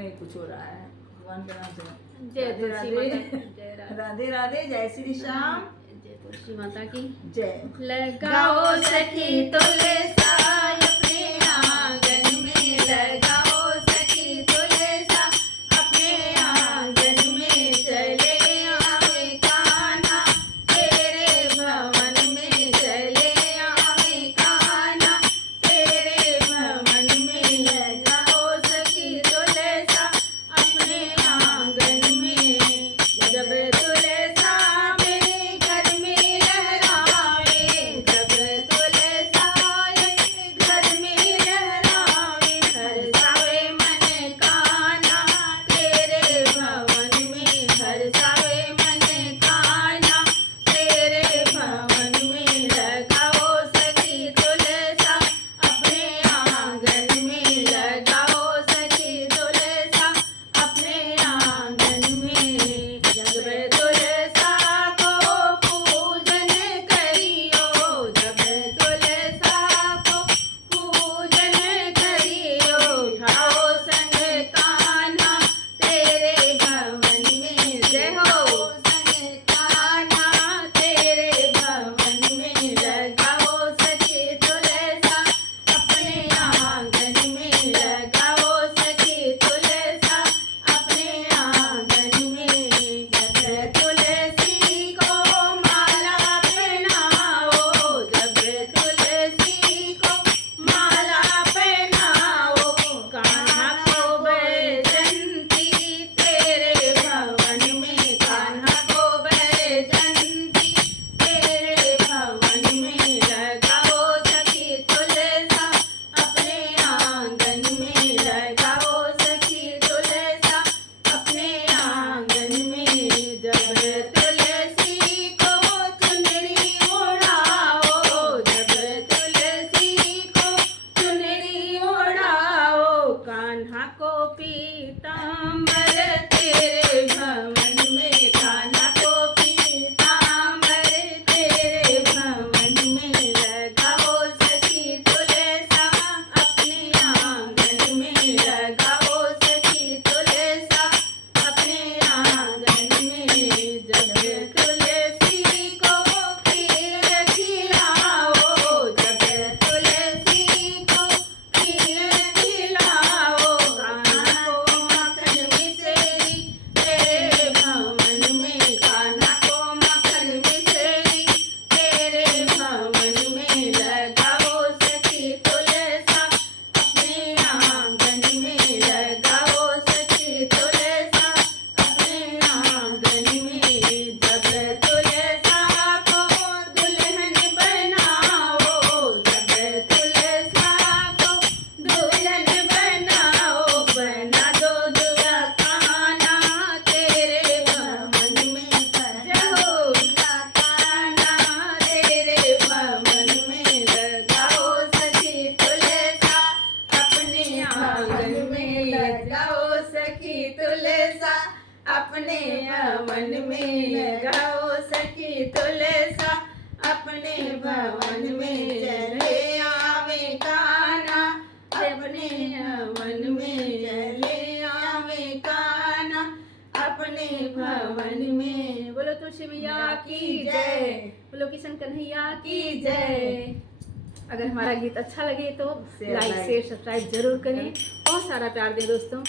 में कुछ हो रहा है। भगवान के नाम से जय राधे तुलसी माता राधे, की जय राधे राधे, जय श्री श्याम, जय तुलसी माता की जय। लगाओ सखी तुलसा अपने आंगन में, लगाओ सखी तुलसा अपने आंगन में, चले आवे कान्हा तेरे भवन में, चले आवे कान्हा तेरे भवन में, लगाओ सखी तुलसा अपने आंगन में। जब तुलसा मेरे घर में लहरावे, जब तुलसा घर में लहरावे, हर्षावे मन कान्हा तेरे भवन में, हर्षावे मन कान्हा तेरे भवन में, लगाओ सखी तुलसा अपने आंगन में, लगाओ सखी तुलसा अपने आंगन में। जब तुलसा को पूजन करियो, जब तुलसा को पूजन करियो, उठाओ संग कान्हा तेरे भवन में, जय हो संग कान्हा तेरे भवन में, लगाओ सखी तुलसा अपने आंगन में, लगाओ सखी तुलसा अपने आंगन में। जब तुलसी को माला पहनाओ, जब तुलसी को माला पहनाओ, कान्हा को बैजंती तेरे भवन में, कान्हा को बैजंती तेरे भवन में, लगाओ सखी तुलसा अपने आंगन में, लगाओ सखी तुलसा अपने आंगन में। जब तुलसी को चुनरी ओढ़ाओ, जब तुलसी को चुनरी ओढ़ाओ, कान्हा को पीतांबर तेरे भवन में, कान्हा को पीतांबर तेरे भवन में, लगाओ सखी तुलसा अपने आंगन में, लगाओ सखी तुलसा अपने आंगन में। जब तुलसी को खीर खिलाओ, जब तुलसी को खीर खिलाओ, कान्हा को मक्खन मिश्री तेरे भवन में, कान्हा को मक्खन मिश्री तेरे भवन में, लगाओ सखी तुलसा अपने आंगन में, लगाओ सखी तुलसा अपने आंगन में। जब तुलसा को दुल्हन बनाओ, जब तुलसा को दुल्हन बनाओ, बना दो दुल्हा कान्हा तेरे भवन में, जय हो दुल्हा कान्हा तेरे भवन में, लगाओ सखी तुलसा अपने आंगन में, लगाओ सखी तुलसा अपने भवन में, लगाओ सखी तुलसा अपने भवन में, चले आवे कान्हा अपने भवन में, चले आवे कान्हा अपने भवन में। बोलो तुलसी मैया की जय, बोलो किशन कन्हैया की जय। अगर हमारा गीत अच्छा लगे तो लाइक शेयर सब्सक्राइब जरूर करें, बहुत सारा प्यार दें दोस्तों।